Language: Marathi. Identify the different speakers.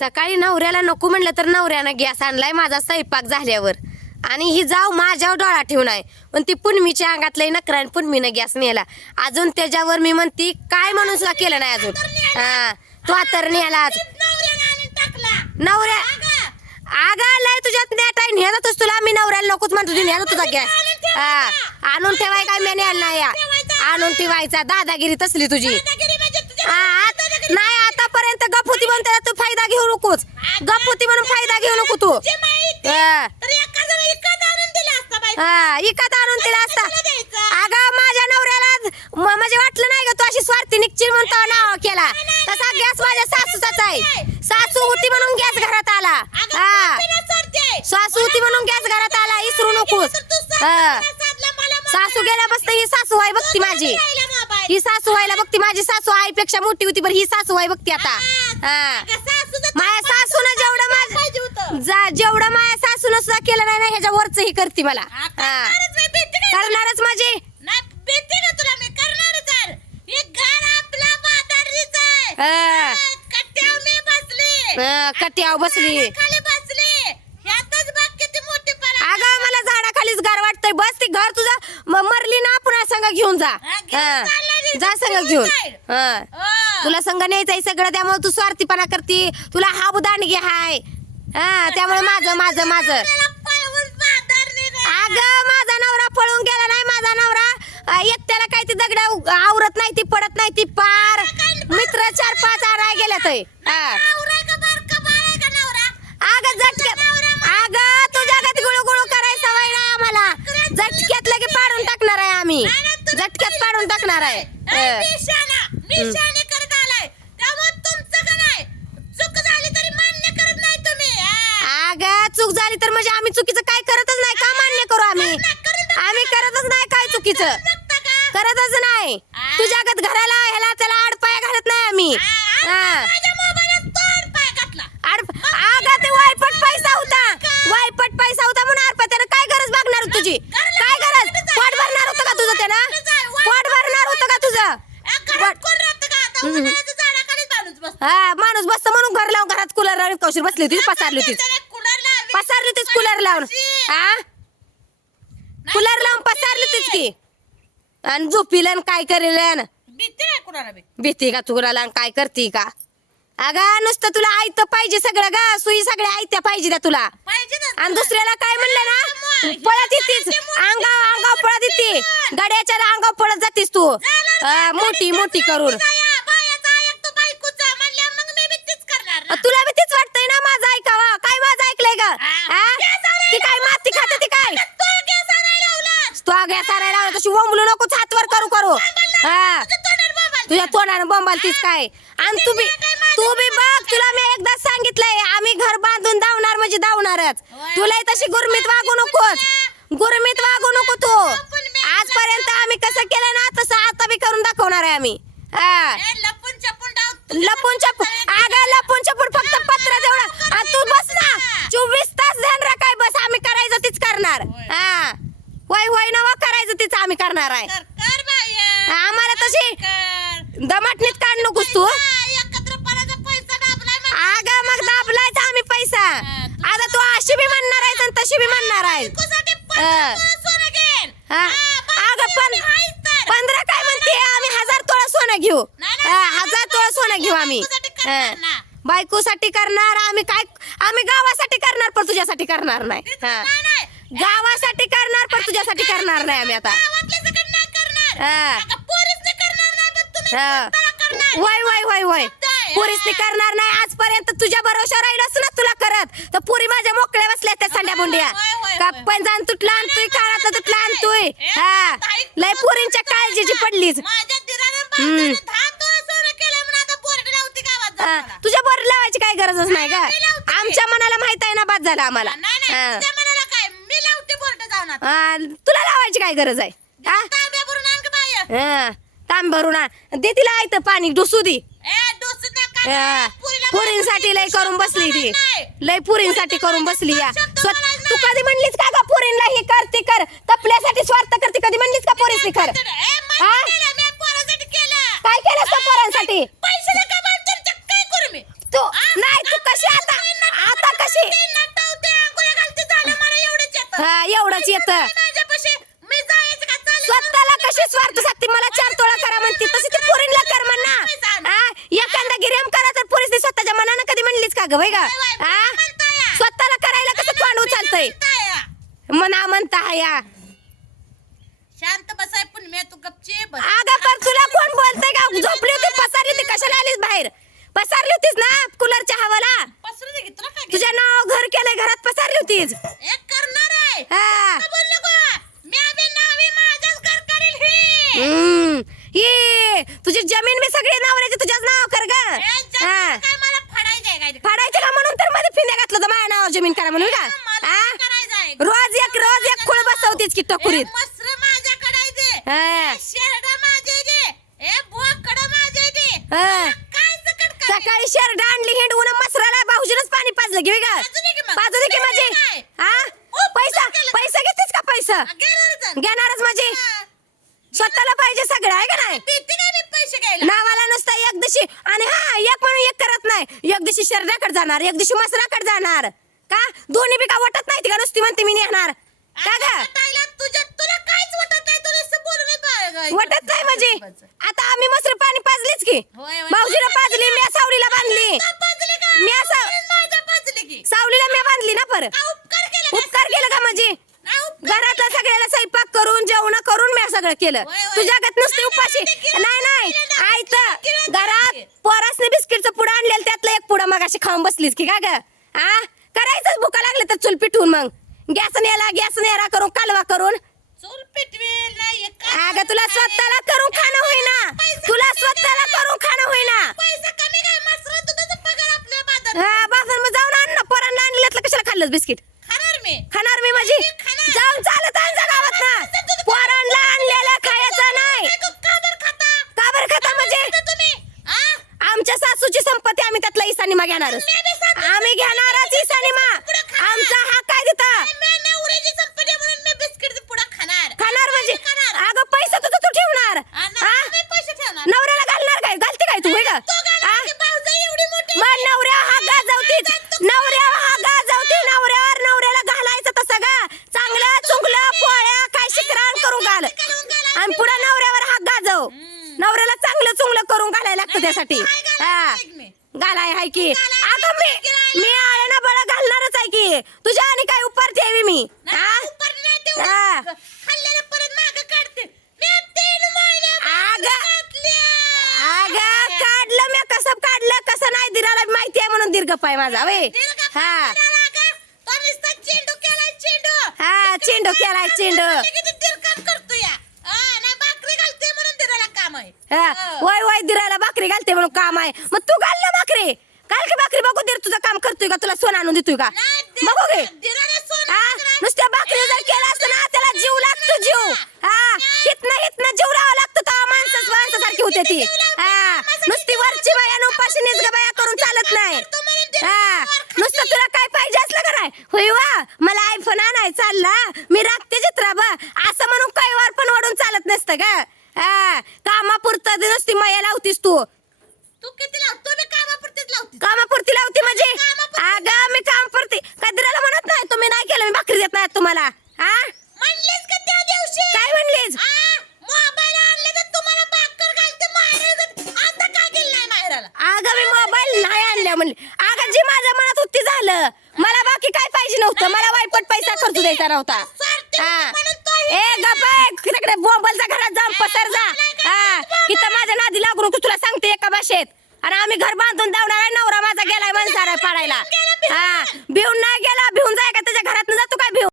Speaker 1: सकाळी नवऱ्याला नको म्हणलं तर नवऱ्यानं गॅस आणलाय माझा स्वयंपाक झाल्यावर. आणि ही जाव माझ्यावर डोळा ठेवून आहे. पण ती पुनमीच्या अंगातलंय नकरा आणि पुनमीनं गॅस नेला. अजून त्याच्यावर मी म्हणती काय म्हणून सुद्धा केलं नाही अजून? हा. तू तर नेला नवऱ्या आगा लय तुझ्यात नेट आहे. नेहतच तुला. मी नवऱ्याला नकोच म्हणतो तुझी नेहत तुझा गॅस. हा. आणून ठेवाय काय मी नेला नाही. आणून ठेवायचा. दादागिरी तसली तुझी. हा, आत- नाही आतापर्यंत गफुती म्हणून त्याला तू फायदा घेऊ नकोस. गफुती म्हणून फायदा घेऊ नको तू. हा. इकत आणून दिला असता अगं माझ्या नवऱ्याला म्हणजे वाटलं नाही का तू अशी स्वार्थी निघची म्हणून तो नाव केला. तसा गॅस माझ्या सासूचाच आहे. सासू होती म्हणून गॅस घरात आला. हा. सासू होती म्हणून गॅस घरात आला इसरू नकोस. हा. सासू गेल्यापासून ही सासू आहे बघती माझी. ही सासू व्हायला बघती माझी सासू आईपेक्षा मोठी होती बरं ही सासू आहे बघती आता. हा. माझ्या सासूनं जेवढं माझ जा जेवढं माझ्या सासूनं सुद्धा केलं नाही ना ह्याच्या वरच ही करते मला. हा करणारच माझी. कट्यावर बसली. अगं मला झाडाखालीच गार वाटतंय. बस ती घर तुझा मरली ना पुन्हा संग घेऊन जा. जा संग घेऊन. हा. तुला संग न्यायचंय सगळं त्यामुळे तू स्वार्थीपणा करती. तुला हा दांडगी हाय. हा त्यामुळे माझं माझं माझं. अगं माझा नवरा पळून गेला नाही माझा नवरा. एकट्याला काय ती दगड आवरत नाही ती पडत नाही ती पार. मित्र चार पाच आराय गेल्या तय अगं झटक्यात अगं तुझ्या गत गुळू गुळू करायचं नाही आम्हाला. झटक्यात लगे पाडून टाकणार आहे आम्ही. झटक्यात पाडून टाकणार आहे. अगं चूक झाली तर म्हणजे आम्ही चुकीचं काय करतच नाही का? मान्य करू आम्ही. आम्ही करतच नाही. काय चुकीचं? करतच नाही. तुझ्या गत घराला ह्याला त्याला आडपाया घालत नाही आम्ही. हा. आड अगं ते वायपट पैसा होता. वायपट पैसा होता म्हणून आडपा त्यानं काय गरज बघणार तुझी काय गरज पोट भरणार होतं का तुझं त्यानं पोट भरणार होतं का तुझं हा माणूस बसत म्हणून घर लावून घरात कौशल बसली होती पसारली होतीच पसारली होतीच कूलर लावून. हा कूलर लावून पसारली होतीच की? आणि झोपीला काय करेल भीती का आणि काय करती का? अगं नुसतं तुला आयत पाहिजे सगळं गा. सुई सगळ्या आयत्या पाहिजे त्या तुला. आणि दुसऱ्याला काय म्हणलं ना? पळत येतीस. अंगाव अंगाव पळत येते. गड्याच्या अंगाव पळत जातीस तू. मोठी मोठी करून. तशी वंबलू नको हातवर करू करू. हा. तुझ्या तोंडानं बोंबाल तीच काय आणि तू बी तू बी बघ तुला मी एकदा सांगितलंय आम्ही घर बांधून धावणार म्हणजे धावणारच. तुला तशी गुरमीत वागू नकोस. गुरमीत वागू नको तू. आजपर्यंत आम्ही कसं केलं ना तसं आता बी करून दाखवणार आहे आम्ही. हा. लपून चपून अगं लपून चपून फक्त पत्र तेवढं आणि तू बस ना चोवीस तास ध्यान राखाय बस आम्ही करायचं तीच करणार हा होय होय नवा करायचं तीच आम्ही करणार आहे आम्हाला तशी दमाटणीत काढ नकोस तू अगं मग दाबलायच आम्ही पैसा आता तू अशी बी म्हणणार आणि तशी बी म्हणणार आहे हा. अगं पण पंधरा काय म्हणते? आम्ही हजार तोळा सोनं घेऊ. हा, हजार तोळा सोनं घेऊ आम्ही.
Speaker 2: बायकोसाठी करणार ना.
Speaker 1: हा. बायकोसाठी करणार? आम्ही काय आम्ही गावासाठी करणार पण तुझ्यासाठी करणार नाही. हा. गावासाठी करणार पण तुझ्यासाठी करणार नाही आम्ही आता. हा. हा. वय वय वय वय पुरीसनी करणार नाही. आजपर्यंत तुझ्या भरोशा राहिलोच ना तुला करत. तर पुरी माझ्या मोकळ्या बसल्या त्या संड्या बुंड्या.
Speaker 2: होय, होय,
Speaker 1: का
Speaker 2: होय.
Speaker 1: पंजान तुटला आणतोय काळातलं तुटला आणतोय
Speaker 2: ए,
Speaker 1: हा.
Speaker 2: ताई,
Speaker 1: लय पुरींच्या काळजीची पडलीच हम्म. हा, तुझ्या बर लावायची काय गरजच नाही का
Speaker 2: लावते.
Speaker 1: आमच्या मनाला माहीत आहे ना बाद झाला आम्हाला. हा. हा, तुला लावायची काय गरज आहे? हा? हा, तांब भरून आण. दे तिला आयत पाणी डुसू दे. पुरींसाठी लय करून बसली ती. लय पुरींसाठी करून बसली या. तू कधी म्हणलीस का गा पुरींला हे कर ती कर? तपल्यासाठी स्वार्थ करते कधी म्हणलीस का पुरीस कर काय केलं असतं पोरांसाठी? तू नाही तू कशी
Speaker 2: आता
Speaker 1: आता कशी? एवढंच येतं. का? ग वय गा हा स्वतःला करायला कसं तोंड उचलतय? मना म्हणता हया
Speaker 2: शांत बसाय पण मी तू गपची बस.
Speaker 1: अगं पण तुला कोण बोलतय का? झोपली होती पसारली होती कशाला आलीस बाहेर? पसारली होतीस ना कूलरच्या हवाला?
Speaker 2: पसरू दे की तुला काय
Speaker 1: तुझ्या नाव घर केलंय घरात पसारली होतीस.
Speaker 2: एक करणार आहे.
Speaker 1: हा.
Speaker 2: का बोल नको मी आम्ही नावी माझ्याच घर करेल ही.
Speaker 1: हम्म. ये. तुझी जमीन मी सगळी नवऱ्याची तुझ्याच नाव कर ग.
Speaker 2: ए, जमीन
Speaker 1: हा.
Speaker 2: काय मला?
Speaker 1: फाडायचं का म्हणून तर मध्ये फिने घातलं तर माझ्या नावावर जमीन करा म्हणून का? हा? रोज एक रोज एक खुळ बसवतीस की टकुरीत.
Speaker 2: मसर माझ्याकडे आहे ते.
Speaker 1: हा.
Speaker 2: शेरड माझे दे ए बोकड माझे दे
Speaker 1: हा.
Speaker 2: मला काय सकट काय
Speaker 1: सकाळी शेरड आणली हिंडवून मसराला भाऊजीनच पाणी पाजलं का
Speaker 2: पाजू दे की मग.
Speaker 1: पाजू दे की माझे.
Speaker 2: नाही.
Speaker 1: हा पैसा
Speaker 2: केलं.
Speaker 1: पैसा घेतेस का पैसा?
Speaker 2: गेलं रे
Speaker 1: घेणारच माझे. स्वतःला पाहिजे सगळं आहे का नाही?
Speaker 2: भीती काय नाही पैसे घ्यायला?
Speaker 1: नावाला नुसता एक दिवशी आणि हा एक म्हणून एक करत नाही. एक दिवशी शरीराकडे जाणार एक दिवशी मसराकडे जाणार. का? दोन्ही बी का वाटत नाही का? नुसती म्हणते मी नेणार. का ग?
Speaker 2: आता ताईला तुझ्या तुला काहीच वाटत नाही तुला नुसतं बोलून येत बाहेर.
Speaker 1: वाटत नाही म्हणजे? आता आम्ही मसर पाणी पाजलीच की.
Speaker 2: होय, होय.
Speaker 1: भाऊजीला पाजली मी सावलीला बांधली.
Speaker 2: का पाजली का?
Speaker 1: मी असं-
Speaker 2: माझ्या पाजली की.
Speaker 1: सावलीला मी बांधली ना पर
Speaker 2: उपकार केला का?
Speaker 1: उपकार केलं का म्हणजे
Speaker 2: काय उपकार
Speaker 1: घरातला सगळ्याला स्वयंपाक करून जेवण करून मी सगळं केलं.
Speaker 2: होय, होय.
Speaker 1: तुझ्या गत नुसती उपाशी.
Speaker 2: नाही, ते
Speaker 1: नाही. आयत. घरात पोरासने बिस्किटचं पुढं आणलेलं त्यातलं एक पुढं मग अशी खाऊन बसलीस की का ग? आ? करायचंच भुका लागले तर चुल पिटवून मग. गॅस नेला गॅस नेरा करून कालवा करून. अगं तुला. स्वतःला करून खाणं होईना. तुला स्वतःला. करून खाणं होईना. हा बाजार मग जाऊन आण ना पोरांना आणलेलं कशाला खाल्लंस बिस्किट?
Speaker 2: खाणार मी.
Speaker 1: खाणार मी माझी. जाऊन चालत आण जा गावात ना पोरांना आणलेलं खायचं नाही
Speaker 2: काय तू का बरं खाता
Speaker 1: का बरं खाता म्हणजे
Speaker 2: खाता तुम्ही हा?
Speaker 1: आमच्या सासूची संपत्ती आम्ही त्यातला इसानिमा घेणारच.
Speaker 2: सासू-
Speaker 1: आम्ही घेणारच
Speaker 2: पुढं खाणार.
Speaker 1: आमचा हा काय देता
Speaker 2: खाणार.
Speaker 1: म्हणजे. अगं पैसा तुझा तू ठेवणार.
Speaker 2: हा, ना,
Speaker 1: हा?
Speaker 2: मी पैसे ठेवणार.
Speaker 1: नवऱ्याला घालणार काय? घालते काय तू? का? हा?
Speaker 2: की भाऊजाई एवढी मोठी.
Speaker 1: मग नवऱ्या हा गाजवतीच नवऱ्या हा गाजवती. नवऱ्यावर नवऱ्याला घालायचं तसं गा. चांगलं चुंगलं पोळ्या काय शिकरान करून घाल. आणि पुढे नवऱ्यावर हात गाजव. नवऱ्याला चांगलं चुंगलं करून घालायला लागतं त्यासाठी. हा. घालाय हाय की? अगं मी मी ना बळ घालणारच आहे की. तुझ्या आणि काय उपर ठेवी मी? हा? हा. अगं. काढलं मी कसं काढलं कसं नाही दिराला माहिती आहे म्हणून दीर्घ पाय माझा वे हा. हा चेंडू केलाय चेंडू
Speaker 2: ते किती दिलकाम करतो या. हा, नाही भाकरी घालते म्हणून दिराला काम आहे.
Speaker 1: हा. वय वय दिराला भाकरी घालते म्हणून काम आहे. मग तू घाल ना भाकरी. घाल की भाकरी बघू दीर तुझं काम करतोय का तुला सोन आणून देतोय का?
Speaker 2: नाही,
Speaker 1: बघू घे.
Speaker 2: दिराला सोनं
Speaker 1: हा
Speaker 2: वगैरे
Speaker 1: नुसत्या भाकरी जर केलं असतं ना त्याला जीव लागतो जीव. हा हितनं हितनं जीव लावा लागतो तेव्हा माणसं माणसासारखी होते ती. हा नुसती वरची बाया उपाशी निजग बाया करून चालत नाही. हा नुसतं तुला काय पाहिजे असलं का नाही? होय वा मला आयफोन आणाय चालला. मी राखते चित्रा बा. असं म्हणून काही वार पण वाढून चालत नसतं का हा कामापुरतं नुसती माया लावतीस तू.
Speaker 2: तू किती लावतो मी कामापुरतीच लावते
Speaker 1: कामापुरती लावती म्हणजे. अगं मी कामापुरती. कधीला म्हणत नाही तुम्ही नाही केलं मी भाकरी देत नाही तुम्हाला. हा?
Speaker 2: म्हणलीस का त्या दिवशी?
Speaker 1: काय म्हणलीस?
Speaker 2: मोबाईल आणले तर तुम्हाला भाकर घालते माहेराला. आता का गेलं नाही माहेराला?
Speaker 1: अगं मी मोबाईल नाही आणल्या म्हणले. अगं जी माझ्या मनात होती झालं. मला बाकी काय पाहिजे नव्हतं. मला वाईपट पैसा खर्च द्यायचा नव्हता. हा.
Speaker 2: म्हणून
Speaker 1: ए गप तिकडे घरात जाऊन पसर जा. हा इथं माझ्या नादी लागू नको तुला सांगते एका भाषेत. आणि आम्ही घर बांधून जाणार आहे नवरा माझा गेलाय माणसाला पाडायला.
Speaker 2: हा
Speaker 1: भिवून नाही. गेला भिवून जाय का? त्याच्या घरात जातो काय भिवून